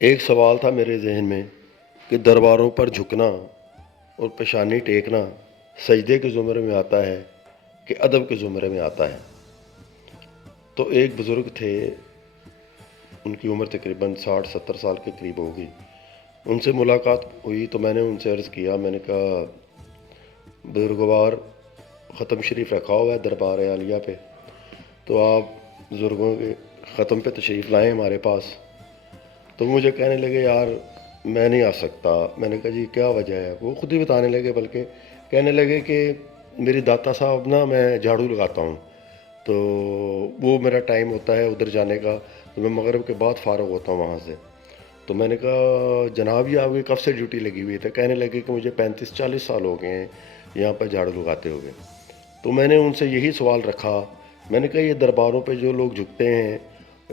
ایک سوال تھا میرے ذہن میں کہ درباروں پر جھکنا اور پیشانی ٹیکنا سجدے کے زمرے میں آتا ہے کہ ادب کے زمرے میں آتا ہے۔ تو ایک بزرگ تھے، ان کی عمر تقریباً 60-70 سال کے قریب ہوگی۔ ان سے ملاقات ہوئی تو میں نے ان سے عرض کیا، میں نے کہا بزرگوار ختم شریف رکھا ہوا ہے دربار عالیہ پہ، تو آپ بزرگوں کے ختم پہ تشریف لائیں ہمارے پاس۔ تو مجھے کہنے لگے یار میں نہیں آ سکتا۔ میں نے کہا جی کیا وجہ ہے؟ وہ خود ہی بتانے لگے، بلکہ کہنے لگے کہ میری داتا صاحب نا میں جھاڑو لگاتا ہوں، تو وہ میرا ٹائم ہوتا ہے ادھر جانے کا، تو میں مغرب کے بعد فارغ ہوتا ہوں وہاں سے۔ تو میں نے کہا جناب یہ آپ کی کب سے ڈیوٹی لگی ہوئی ہے؟ کہنے لگے کہ مجھے 35-40 سال ہو گئے ہیں یہاں پر جھاڑو لگاتے ہوئے۔ تو میں نے ان سے یہی سوال رکھا، میں نے کہا یہ درباروں پہ جو لوگ جھکتے ہیں،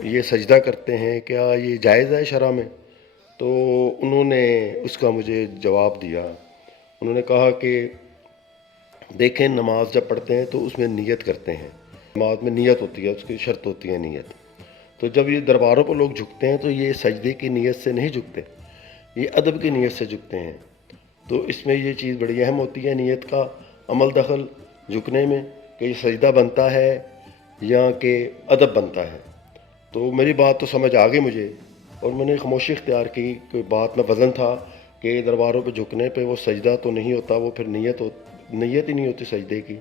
یہ سجدہ کرتے ہیں، کیا یہ جائز ہے شرع میں؟ تو انہوں نے اس کا مجھے جواب دیا۔ انہوں نے کہا کہ دیکھیں نماز جب پڑھتے ہیں تو اس میں نیت کرتے ہیں، نماز میں نیت ہوتی ہے، اس کی شرط ہوتی ہے نیت۔ تو جب یہ درباروں پر لوگ جھکتے ہیں تو یہ سجدے کی نیت سے نہیں جھکتے، یہ ادب کی نیت سے جھکتے ہیں۔ تو اس میں یہ چیز بڑی اہم ہوتی ہے، نیت کا عمل دخل جھکنے میں، کہ یہ سجدہ بنتا ہے یا کہ ادب بنتا ہے۔ تو میری بات تو سمجھ آ گئی مجھے، اور میں نے خاموشی اختیار کی، کوئی بات میں وزن تھا کہ درباروں پہ جھکنے پہ وہ سجدہ تو نہیں ہوتا، وہ پھر نیت ہی نہیں ہوتی سجدے کی،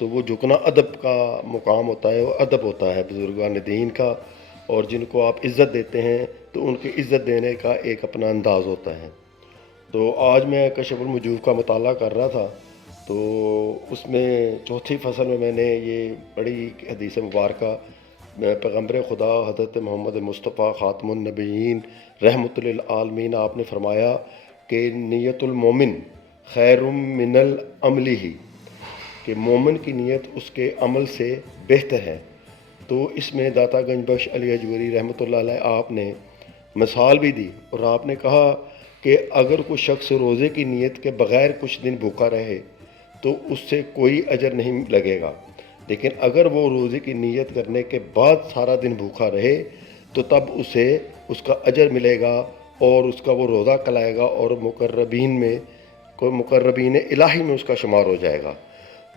تو وہ جھکنا ادب کا مقام ہوتا ہے، وہ ادب ہوتا ہے بزرگان دین کا، اور جن کو آپ عزت دیتے ہیں تو ان کی عزت دینے کا ایک اپنا انداز ہوتا ہے۔ تو آج میں کشف المجوب کا مطالعہ کر رہا تھا، تو اس میں چوتھی فصل میں نے یہ بڑی حدیث مبارکہ، پیغمبر خدا حضرت محمد مصطفیٰ خاتم النبیین رحمۃ للعالمین آپ نے فرمایا کہ نیت المومن خیر من العمل ہی، کہ مومن کی نیت اس کے عمل سے بہتر ہے۔ تو اس میں داتا گنج بخش علی اجوری رحمۃ اللہ علیہ آپ نے مثال بھی دی، اور آپ نے کہا کہ اگر کوئی شخص روزے کی نیت کے بغیر کچھ دن بھوکا رہے تو اس سے کوئی اجر نہیں لگے گا، لیکن اگر وہ روزے کی نیت کرنے کے بعد سارا دن بھوکا رہے تو تب اسے اس کا اجر ملے گا، اور اس کا وہ روزہ کھلائے گا، اور مقربین الہی میں اس کا شمار ہو جائے گا۔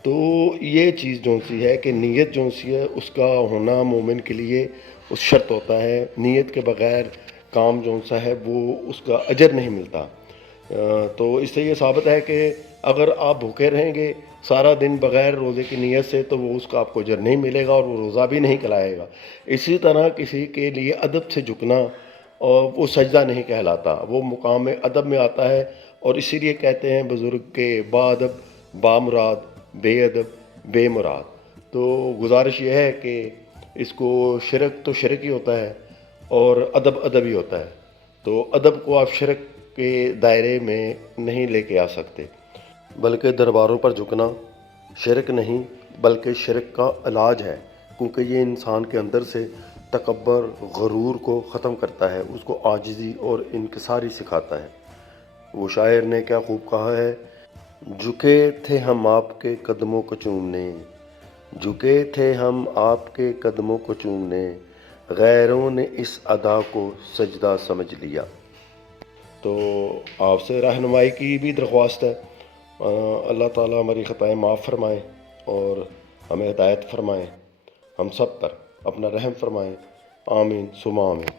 تو یہ چیز جون سی ہے کہ نیت جون سی ہے اس کا ہونا مومن کے لیے اس شرط ہوتا ہے، نیت کے بغیر کام جون سا ہے وہ اس کا اجر نہیں ملتا۔ تو اس سے یہ ثابت ہے کہ اگر آپ بھوکے رہیں گے سارا دن بغیر روزے کی نیت سے تو وہ اس کا آپ کو اجر نہیں ملے گا، اور وہ روزہ بھی نہیں کھلائے گا۔ اسی طرح کسی کے لیے ادب سے جھکنا اور وہ سجدہ نہیں کہلاتا، وہ مقام ادب میں آتا ہے، اور اسی لیے کہتے ہیں بزرگ کے با ادب با مراد، بے ادب بے مراد۔ تو گزارش یہ ہے کہ اس کو شرک تو شرک ہی ہوتا ہے اور ادب ادب ہی ہوتا ہے، تو ادب کو آپ شرک کے دائرے میں نہیں لے کے آ سکتے، بلکہ درباروں پر جھکنا شرک نہیں بلکہ شرک کا علاج ہے، کیونکہ یہ انسان کے اندر سے تکبر غرور کو ختم کرتا ہے، اس کو عاجزی اور انکساری سکھاتا ہے۔ وہ شاعر نے کیا خوب کہا ہے، جھکے تھے ہم آپ کے قدموں کو چومنے، جھکے تھے ہم آپ کے قدموں کو چومنے، غیروں نے اس ادا کو سجدہ سمجھ لیا۔ تو آپ سے رہنمائی کی بھی درخواست ہے، اللہ تعالیٰ ہماری خطائیں معاف فرمائیں اور ہمیں ہدایت فرمائیں، ہم سب پر اپنا رحم فرمائیں، آمین ثم آمین۔